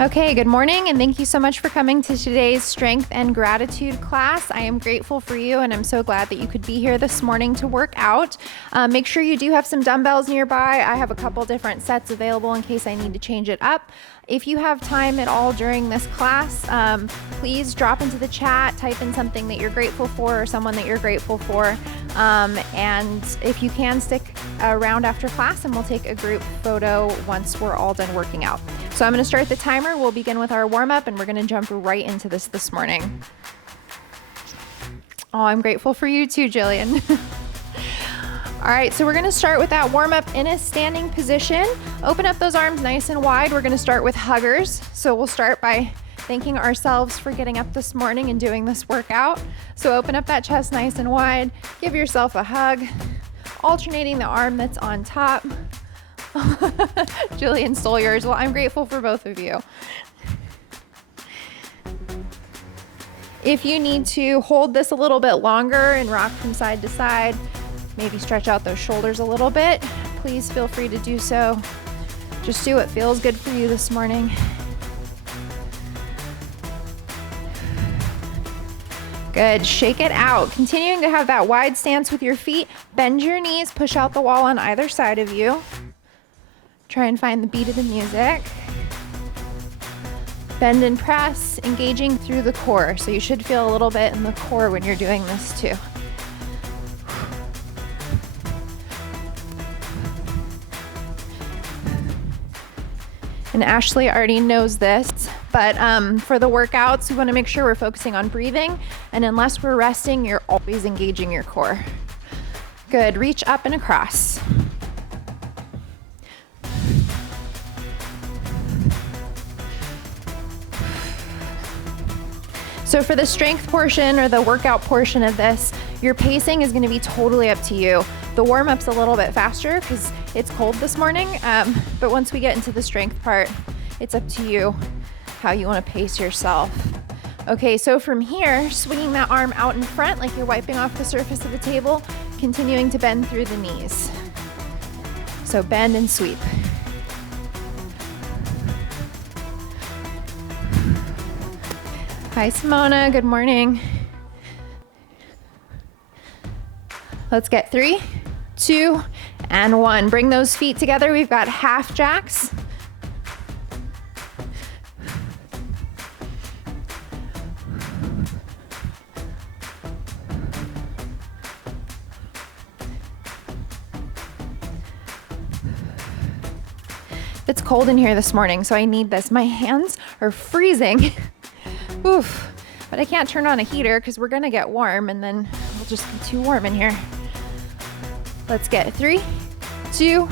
Okay, good morning, and thank you so much for coming to today's Strength and Gratitude class. I am grateful for you, and I'm so glad that you could be here this morning to work out. Make sure you do have some dumbbells nearby. I have a couple different sets available in case I need to change it up. If you have time at all during this class, please drop into the chat, type in something that you're grateful for or someone that you're grateful for. And if you can, stick around after class and we'll take a group photo once we're all done working out. So I'm going to start the timer. We'll begin with our warm-up and we're going to jump right into this morning. Oh, I'm grateful for you too, Jillian. All right, so we're gonna start with that warm up in a standing position. Open up those arms nice and wide. We're gonna start with huggers. So we'll start by thanking ourselves for getting up this morning and doing this workout. So open up that chest nice and wide. Give yourself a hug, alternating the arm that's on top. Jillian stole yours. Well, I'm grateful for both of you. If you need to hold this a little bit longer and rock from side to side, maybe stretch out those shoulders a little bit, please feel free to do so. Just do what feels good for you this morning. Good, shake it out. Continuing to have that wide stance with your feet. Bend your knees, push out the wall on either side of you. Try and find the beat of the music. Bend and press, engaging through the core. So you should feel a little bit in the core when you're doing this too. And Ashley already knows this, but for the workouts, we want to make sure we're focusing on breathing. And unless we're resting, you're always engaging your core. Good, reach up and across. So for the strength portion or the workout portion of this, your pacing is going to be totally up to you. The warm-up's a little bit faster because it's cold this morning, but once we get into the strength part, it's up to you how you want to pace yourself. Okay, so from here, swinging that arm out in front like you're wiping off the surface of a table, continuing to bend through the knees. So bend and sweep. Hi, Simona. Good morning. Let's get 3, 2, and 1. Bring those feet together. We've got half jacks. It's cold in here this morning, so I need this. My hands are freezing. Oof, but I can't turn on a heater because we're gonna get warm and then we'll just be too warm in here. Let's get 3, 2,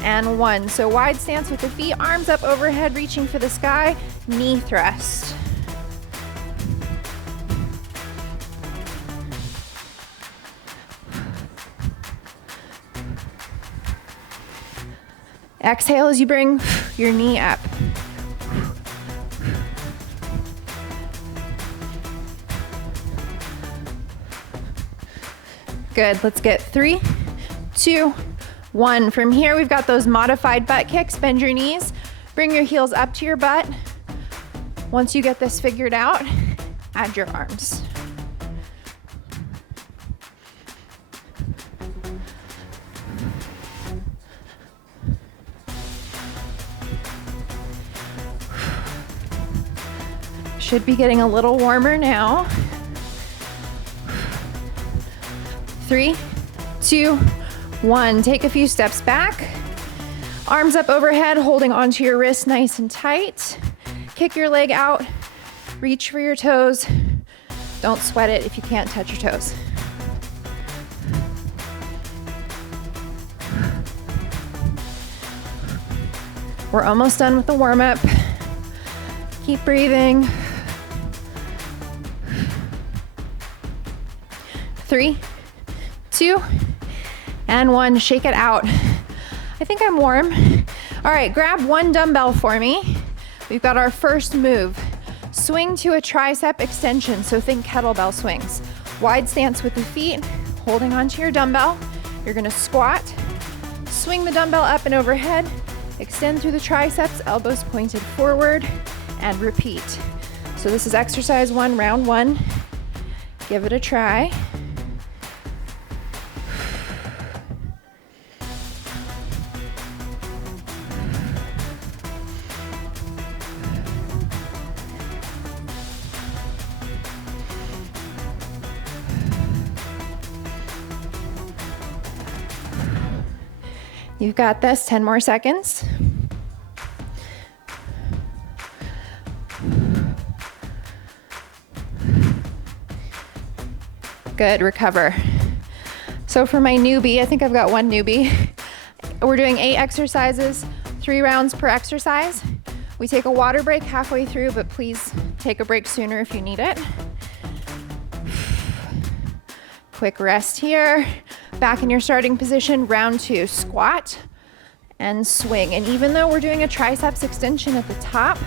and 1. So wide stance with the feet, arms up overhead, reaching for the sky, knee thrust. Exhale as you bring your knee up. Good, let's get 3, 2, 1. From here, we've got those modified butt kicks. Bend your knees, bring your heels up to your butt. Once you get this figured out, add your arms. Should be getting a little warmer now. 3, 2, 1. Take a few steps back. Arms up overhead, holding onto your wrist nice and tight. Kick your leg out. Reach for your toes. Don't sweat it if you can't touch your toes. We're almost done with the warm-up. Keep breathing. 3, 2, and 1. Shake it out. I think I'm warm. All right, grab one dumbbell for me. We've got our first move. Swing to a tricep extension, so think kettlebell swings. Wide stance with the feet, holding onto your dumbbell. You're gonna squat, swing the dumbbell up and overhead, Extend through the triceps, elbows pointed forward, and repeat. So this is exercise 1, round 1. Give it a try. You've got this, 10 more seconds. Good, recover. So for my newbie, I think I've got one newbie. We're doing 8 exercises, 3 rounds per exercise. We take a water break halfway through, but please take a break sooner if you need it. Quick rest here. Back in your starting position, round 2, squat and swing. And even though we're doing a triceps extension at the top,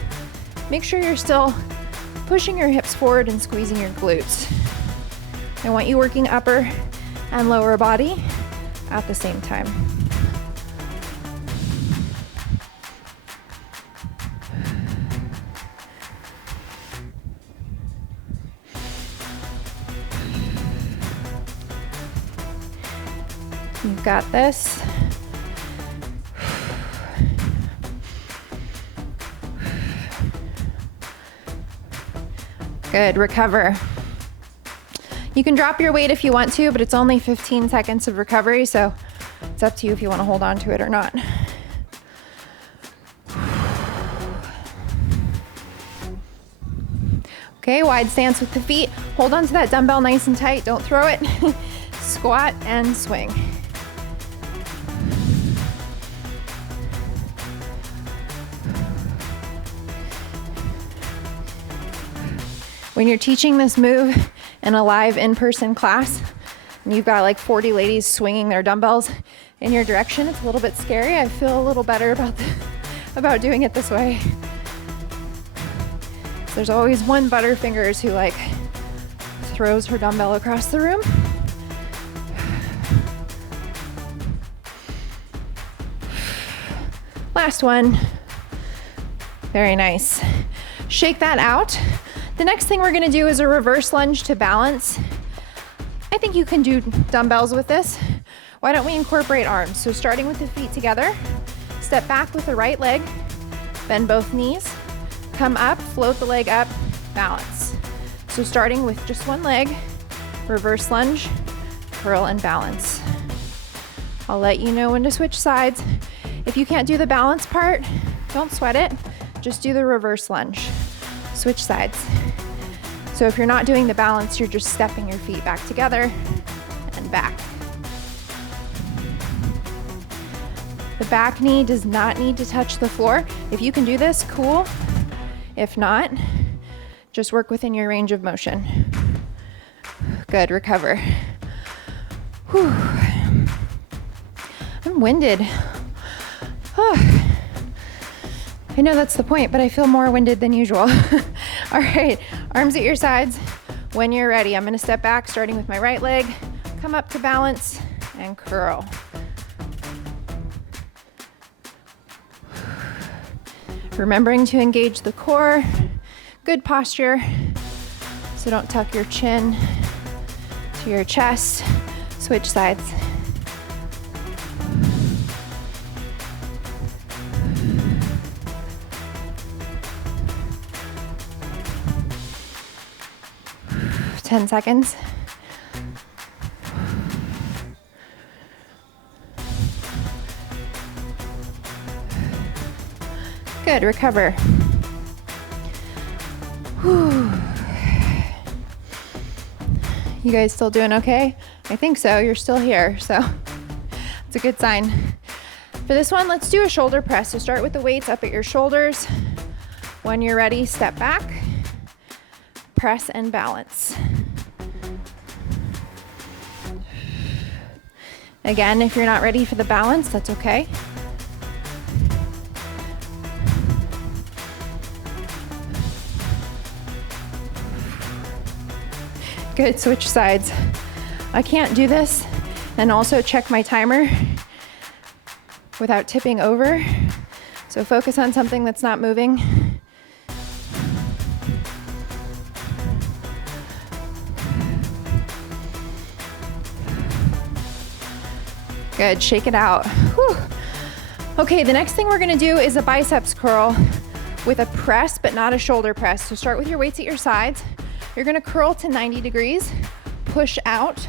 make sure you're still pushing your hips forward and squeezing your glutes. I want you working upper and lower body at the same time. You've got this. Good, recover. You can drop your weight if you want to, but it's only 15 seconds of recovery, so it's up to you if you want to hold on to it or not. Okay, wide stance with the feet. Hold on to that dumbbell nice and tight, don't throw it. Squat and swing. When you're teaching this move in a live in-person class, and you've got like 40 ladies swinging their dumbbells in your direction, it's a little bit scary. I feel a little better about doing it this way. There's always one Butterfingers who like throws her dumbbell across the room. Last one. Very nice. Shake that out. The next thing we're gonna do is a reverse lunge to balance. I think you can do dumbbells with this. Why don't we incorporate arms? So starting with the feet together, step back with the right leg, bend both knees, come up, float the leg up, balance. So starting with just one leg, reverse lunge, curl and balance. I'll let you know when to switch sides. If you can't do the balance part, don't sweat it, just do the reverse lunge. Switch sides. So if you're not doing the balance, you're just stepping your feet back together and back. The back knee does not need to touch the floor. If you can do this, cool. If not, just work within your range of motion. Good, recover. Whew. I'm winded. Oh. I know that's the point, but I feel more winded than usual. All right, arms at your sides. When you're ready, I'm gonna step back, starting with my right leg, come up to balance, and curl. Remembering to engage the core, good posture, so don't tuck your chin to your chest. Switch sides. Ten seconds. Good, recover. Whew. You guys still doing okay? I think so, you're still here, so it's a good sign. For this one, let's do a shoulder press. So start with the weights up at your shoulders. When you're ready, step back, press and balance. Again, if you're not ready for the balance, that's okay. Good, switch sides. I can't do this and also check my timer without tipping over. So focus on something that's not moving. Good, shake it out. Whew. Okay, the next thing we're gonna do is a biceps curl with a press, but not a shoulder press. So start with your weights at your sides. You're gonna curl to 90 degrees, push out,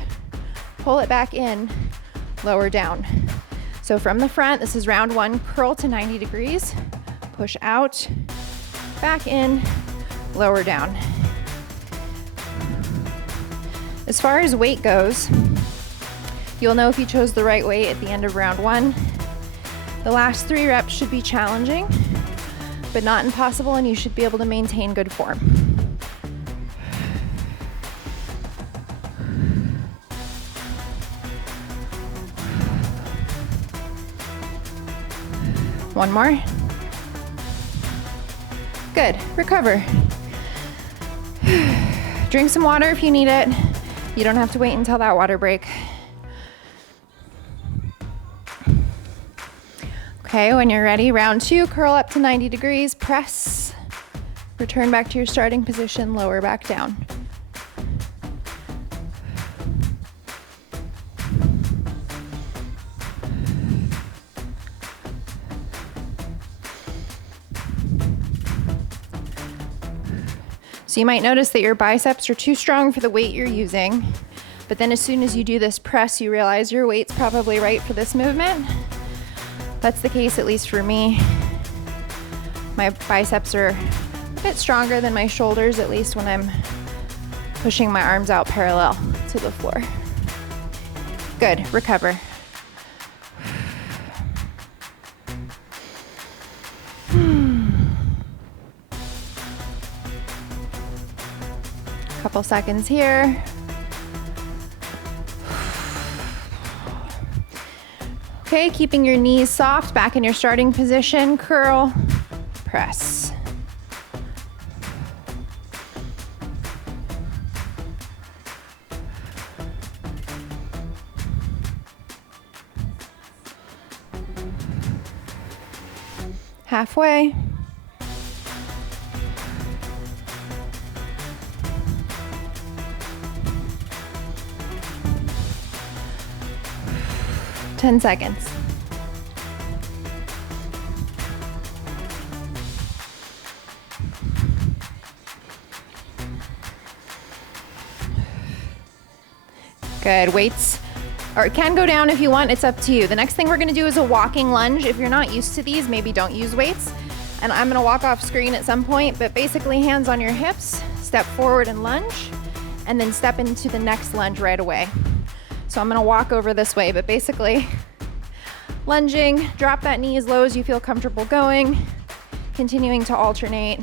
pull it back in, lower down. So from the front, this is round one, curl to 90 degrees, push out, back in, lower down. As far as weight goes, you'll know if you chose the right weight at the end of round one. The last 3 reps should be challenging, but not impossible, and you should be able to maintain good form. One more. Good, recover. Drink some water if you need it. You don't have to wait until that water break. Okay, when you're ready, round two, curl up to 90 degrees, press, return back to your starting position, lower back down. So you might notice that your biceps are too strong for the weight you're using, but then as soon as you do this press, you realize your weight's probably right for this movement. That's the case, at least for me. My biceps are a bit stronger than my shoulders, at least when I'm pushing my arms out parallel to the floor. Good, recover. Couple seconds here. Okay, keeping your knees soft, back in your starting position, curl, press. Halfway. Ten seconds. Good, weights, or it can go down if you want, it's up to you. The next thing we're gonna do is a walking lunge. If you're not used to these, maybe don't use weights. And I'm gonna walk off screen at some point, but basically hands on your hips, step forward and lunge, and then step into the next lunge right away. So I'm gonna walk over this way, but basically lunging, drop that knee as low as you feel comfortable going, continuing to alternate.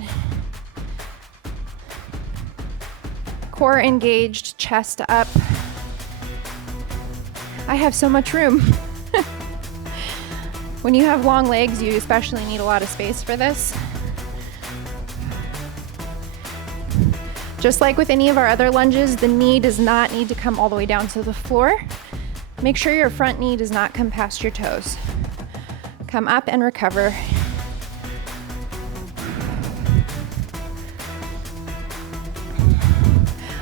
Core engaged, chest up. I have so much room. When you have long legs, you especially need a lot of space for this. Just like with any of our other lunges, the knee does not need to come all the way down to the floor. Make sure your front knee does not come past your toes. Come up and recover.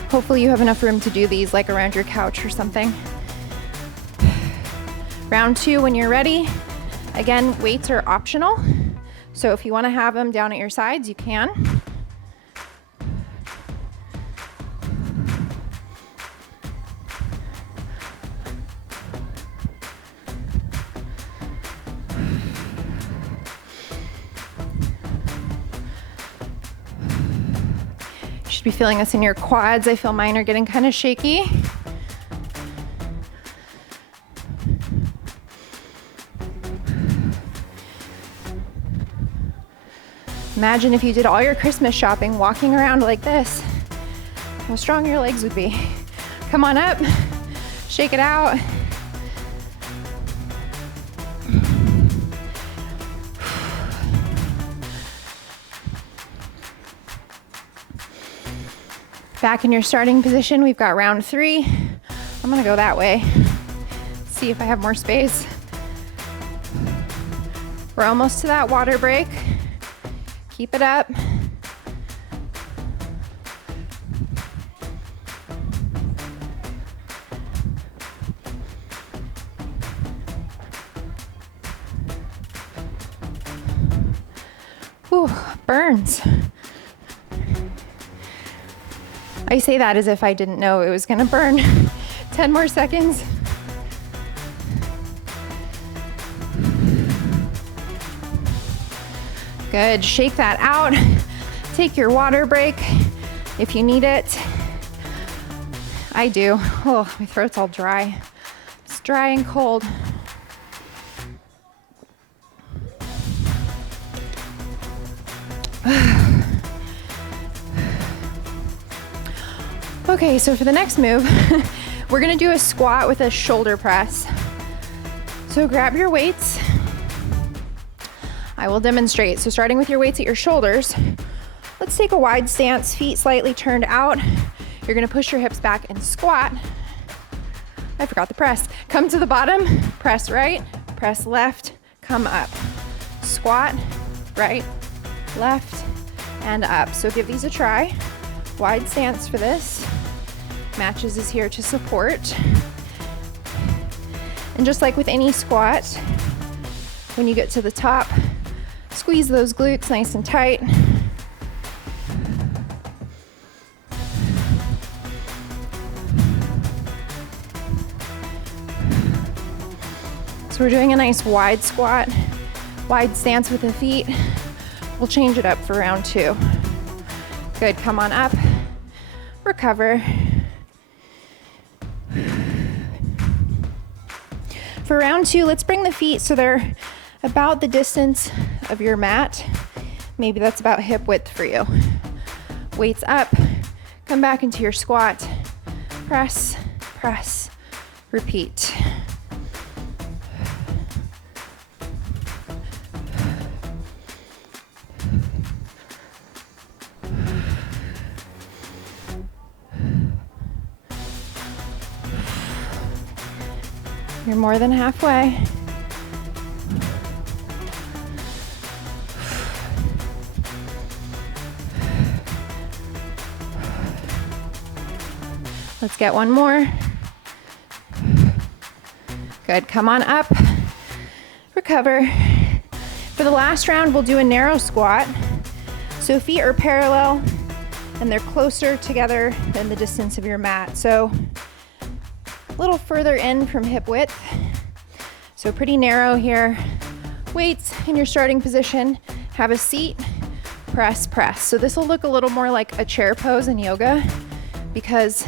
Hopefully you have enough room to do these like around your couch or something. Round two, when you're ready. Again, weights are optional. So if you want to have them down at your sides, you can. You should be feeling this in your quads. I feel mine are getting kind of shaky. Imagine if you did all your Christmas shopping walking around like this, how strong your legs would be. Come on up, shake it out. Back in your starting position, we've got round three. I'm gonna go that way, see if I have more space. We're almost to that water break. Keep it up. Whew, burns. I say that as if I didn't know it was gonna burn. 10 more seconds. Good, shake that out. Take your water break if you need it. I do. Oh, my throat's all dry. It's dry and cold. Okay, so for the next move, we're gonna do a squat with a shoulder press. So grab your weights. I will demonstrate. So starting with your weights at your shoulders, let's take a wide stance, feet slightly turned out. You're gonna push your hips back and squat. I forgot the press. Come to the bottom, press right, press left, come up. Squat, right, left, and up. So give these a try. Wide stance for this. Matches is here to support. And just like with any squat, when you get to the top, squeeze those glutes nice and tight. So we're doing a nice wide squat, wide stance with the feet. We'll change it up for round 2. Good, come on up, recover. For round 2, let's bring the feet so they're about the distance of your mat. Maybe that's about hip width for you. Weights up, come back into your squat, press, press, repeat. You're more than halfway. Let's get one more. Good, come on up, recover. For the last round, we'll do a narrow squat. So feet are parallel and they're closer together than the distance of your mat. So a little further in from hip width. So pretty narrow here. Weights in your starting position. Have a seat, press, press. So this will look a little more like a chair pose in yoga because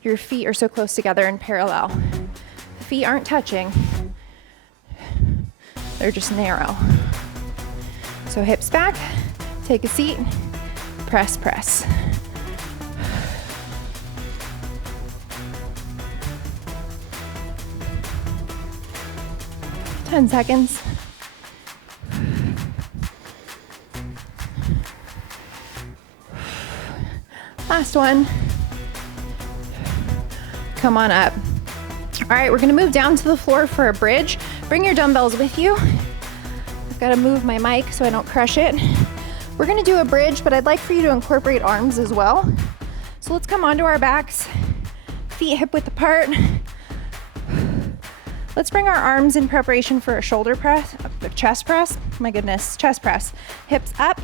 your feet are so close together and parallel. The feet aren't touching. They're just narrow. So hips back, take a seat, press, press. 10 seconds. Last one. Come on up. All right, we're gonna move down to the floor for a bridge. Bring your dumbbells with you. I've gotta move my mic so I don't crush it. We're gonna do a bridge, but I'd like for you to incorporate arms as well. So let's come onto our backs, feet hip width apart. Let's bring our arms in preparation for a shoulder press, chest press. My goodness, chest press. Hips up,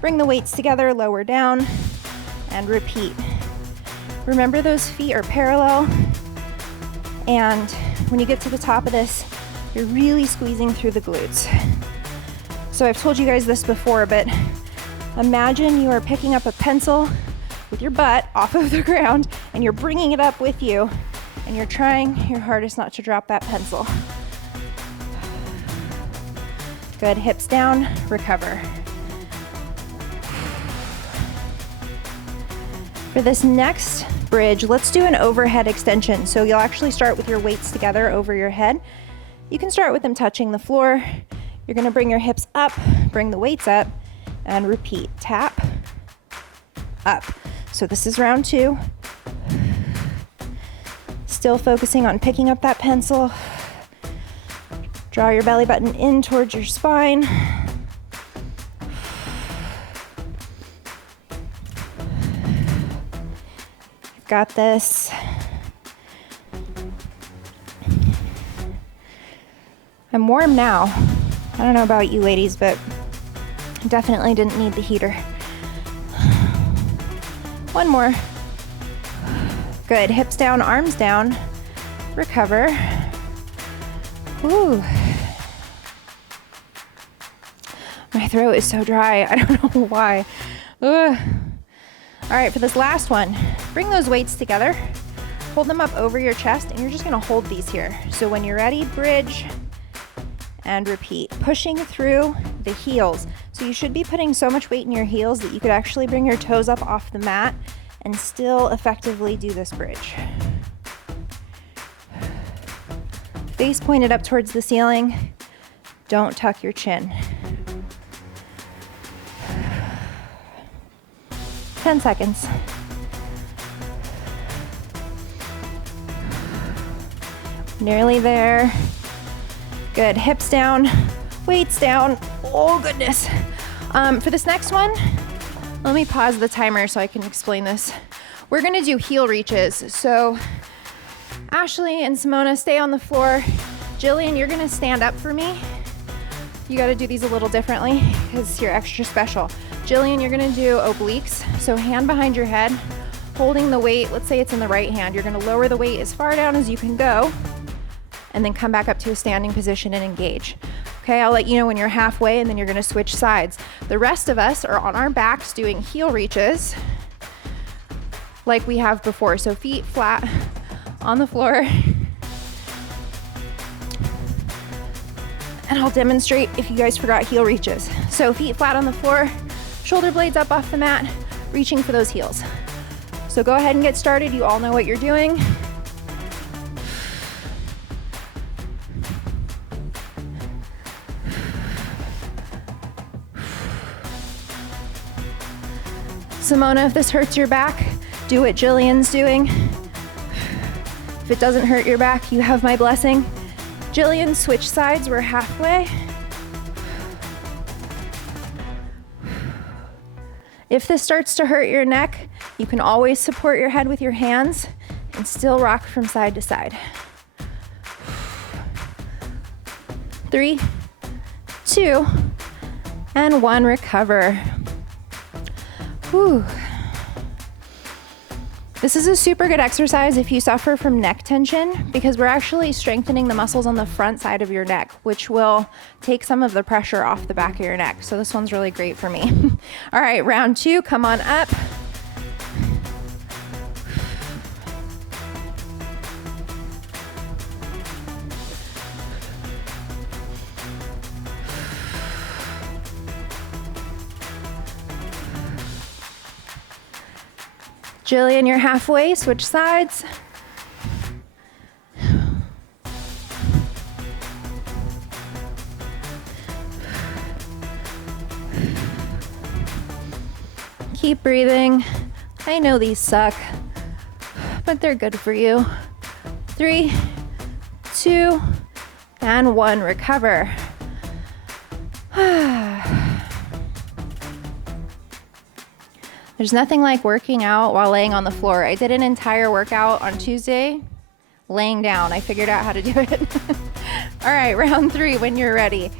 bring the weights together, lower down, and repeat. Remember those feet are parallel, and when you get to the top of this, you're really squeezing through the glutes. So I've told you guys this before, but imagine you are picking up a pencil with your butt off of the ground, and you're bringing it up with you, and you're trying your hardest not to drop that pencil. Good, hips down, recover. For this next bridge, let's do an overhead extension. So you'll actually start with your weights together over your head. You can start with them touching the floor. You're gonna bring your hips up, bring the weights up, and repeat. Tap, up. So this is round 2. Still focusing on picking up that pencil, Draw your belly button in towards your spine. You've got this. I'm warm now. I don't know about you ladies, but I definitely didn't need the heater. One more. Good. Hips down, arms down. Recover. Ooh. My throat is so dry. I don't know why. Ugh. All right, for this last one, bring those weights together. Hold them up over your chest, and you're just gonna hold these here. So when you're ready, bridge and repeat. Pushing through the heels. So you should be putting so much weight in your heels that you could actually bring your toes up off the mat and still effectively do this bridge. Face pointed up towards the ceiling. Don't tuck your chin. 10 seconds. Nearly there. Good. Hips down, weights down. Oh, goodness. For this next one, let me pause the timer so I can explain this. We're going to do heel reaches. So Ashley and Simona, stay on the floor. Jillian, you're going to stand up for me. You got to do these a little differently because you're extra special. Jillian, you're going to do obliques. So hand behind your head, holding the weight. Let's say it's in the right hand. You're going to lower the weight as far down as you can go, and then come back up to a standing position and engage. Okay, I'll let you know when you're halfway, and then you're gonna switch sides. The rest of us are on our backs doing heel reaches like we have before. So feet flat on the floor. And I'll demonstrate if you guys forgot heel reaches. So feet flat on the floor, shoulder blades up off the mat, reaching for those heels. So go ahead and get started. You all know what you're doing. Simona, if this hurts your back, do what Jillian's doing. If it doesn't hurt your back, you have my blessing. Jillian, switch sides, we're halfway. If this starts to hurt your neck, you can always support your head with your hands and still rock from side to side. 3, 2, and 1, recover. Whew. This is a super good exercise if you suffer from neck tension, because we're actually strengthening the muscles on the front side of your neck, which will take some of the pressure off the back of your neck. So this one's really great for me. All right, round 2, come on up. Jillian, you're halfway, switch sides. Keep breathing. I know these suck, but they're good for you. 3, 2, and 1, recover. There's nothing like working out while laying on the floor. I did an entire workout on Tuesday laying down. I figured out how to do it. All right, round 3 when you're ready.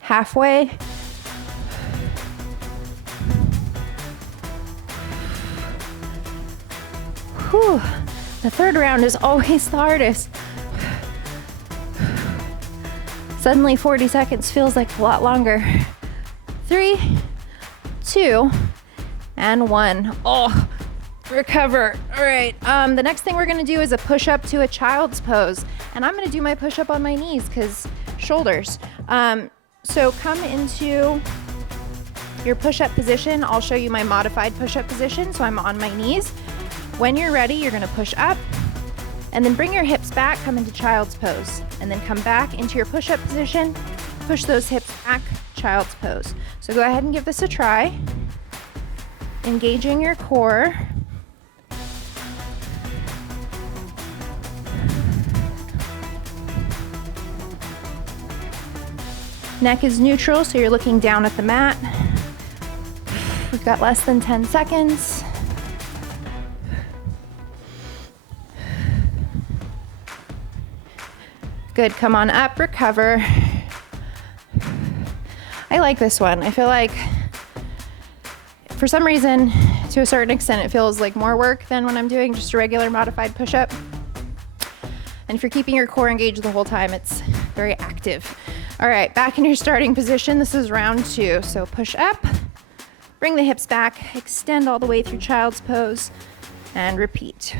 Halfway. Whew. The third round is always the hardest. Suddenly 40 seconds feels like a lot longer. 3, 2, and 1. Oh, recover. All right, the next thing we're gonna do is a push-up to a child's pose. And I'm gonna do my push-up on my knees because shoulders. So come into your push-up position. I'll show you my modified push-up position. So I'm on my knees. When you're ready, you're gonna push up And then bring your hips back, come into child's pose. And then come back into your push-up position. Push those hips back, child's pose. So go ahead and give this a try. Engaging your core. Neck is neutral, so you're looking down at the mat. We've got less than 10 seconds. Good, come on up, recover. I like this one. I feel like, for some reason, to a certain extent, it feels like more work than when I'm doing just a regular modified push-up. And if you're keeping your core engaged the whole time, it's very active. All right, back in your starting position. This is round 2. So push up, bring the hips back, extend all the way through child's pose, and repeat.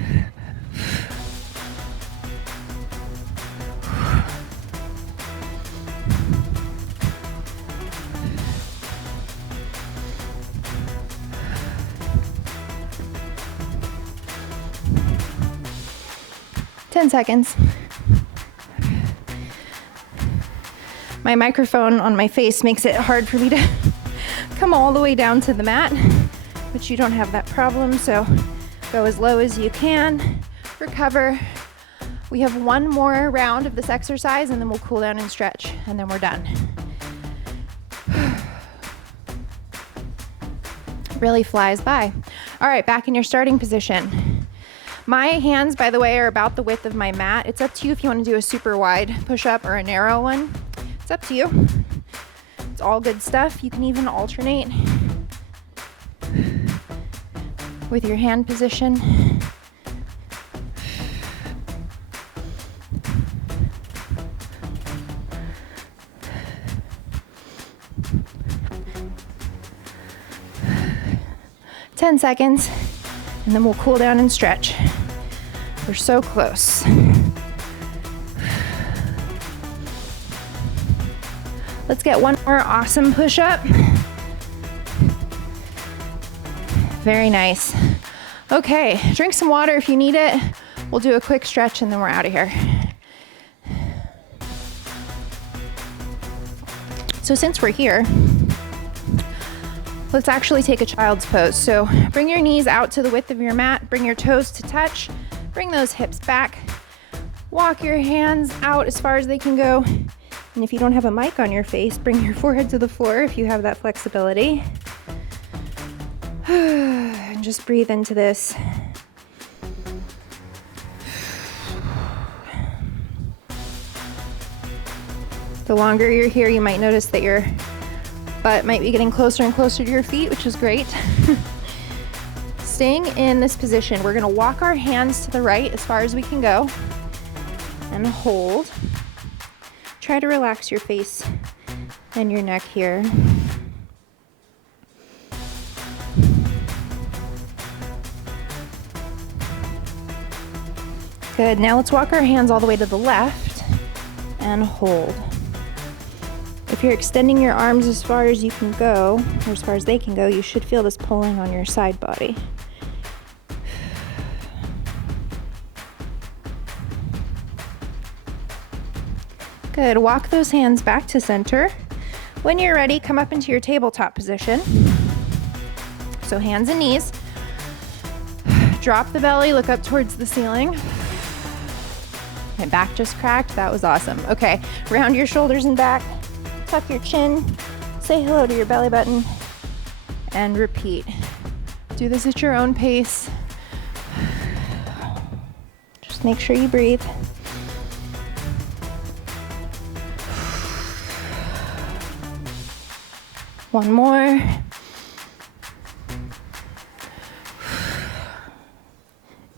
Ten seconds. My microphone on my face makes it hard for me to come all the way down to the mat, but you don't have that problem, so go as low as you can. Recover. We have one more round of this exercise, and then we'll cool down and stretch, and then we're done. Really flies by. All right, back in your starting position. My hands, by the way, are about the width of my mat. It's up to you if you want to do a super wide push-up or a narrow one. It's up to you. It's all good stuff. You can even alternate with your hand position. Ten seconds, and then we'll cool down and stretch. We're so close. Let's get one more awesome push-up. Very nice. Okay, drink some water if you need it. We'll do a quick stretch and then we're out of here. So since we're here, let's actually take a child's pose. So bring your knees out to the width of your mat, bring your toes to touch, bring those hips back, walk your hands out as far as they can go. And if you don't have a mic on your face, bring your forehead to the floor if you have that flexibility. And just breathe into this. The longer you're here, you might notice that your butt might be getting closer and closer to your feet, which is great. Staying in this position, we're gonna walk our hands to the right as far as we can go and hold. Try to relax your face and your neck here. Good, now let's walk our hands all the way to the left and hold. If you're extending your arms as far as you can go, or as far as they can go, you should feel this pulling on your side body. Good, walk those hands back to center. When you're ready, come up into your tabletop position. So hands and knees. Drop the belly, look up towards the ceiling. My back just cracked, that was awesome. Okay, round your shoulders and back, tuck your chin, say hello to your belly button, and repeat. Do this at your own pace. Just make sure you breathe. One more.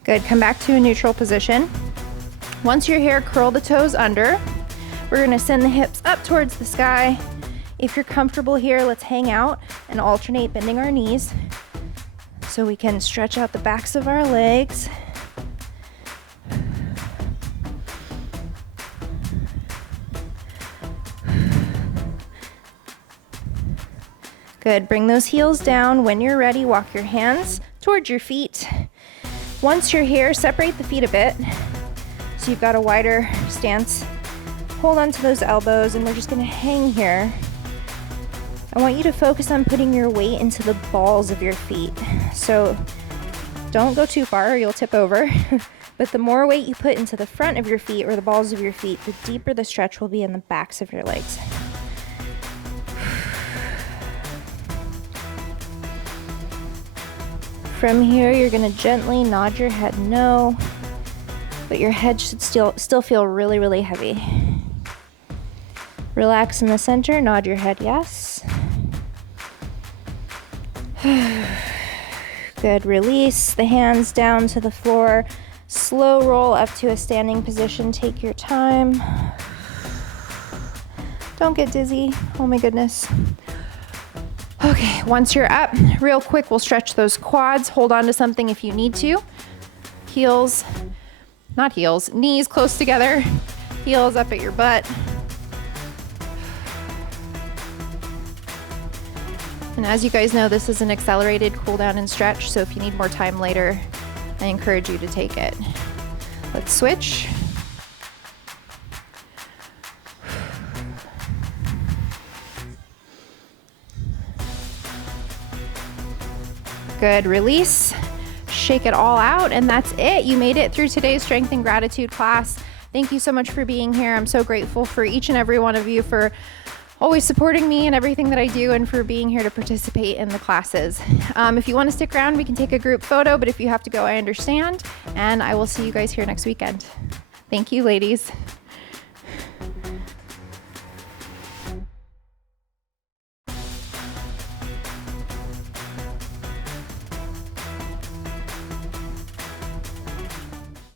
Good, come back to a neutral position. Once you're here, curl the toes under. We're gonna send the hips up towards the sky. If you're comfortable here, let's hang out and alternate bending our knees so we can stretch out the backs of our legs. Good, bring those heels down. When you're ready, walk your hands towards your feet. Once you're here, separate the feet a bit. so you've got a wider stance. Hold on to those elbows, and we're just gonna hang here. I want you to focus on putting your weight into the balls of your feet. So don't go too far or you'll tip over. But the more weight you put into the front of your feet or the balls of your feet, the deeper the stretch will be in the backs of your legs. From here, you're gonna gently nod your head no, but your head should still feel really, really heavy. Relax in the center, nod your head yes. Good, release the hands down to the floor. Slow roll up to a standing position, take your time. Don't get dizzy, oh my goodness. Okay, once you're up, real quick, we'll stretch those quads. Hold on to something if you need to. Knees close together, heels up at your butt. And as you guys know, this is an accelerated cool down and stretch, so if you need more time later, I encourage you to take it. Let's switch. Good, release. Shake it all out, and that's it. You made it through today's strength and gratitude class. Thank you so much for being here. I'm so grateful for each and every one of you for always supporting me and everything that I do, and for being here to participate in the classes. If you want to stick around, we can take a group photo, but if you have to go, I understand. And I will see you guys here next weekend. Thank you, ladies.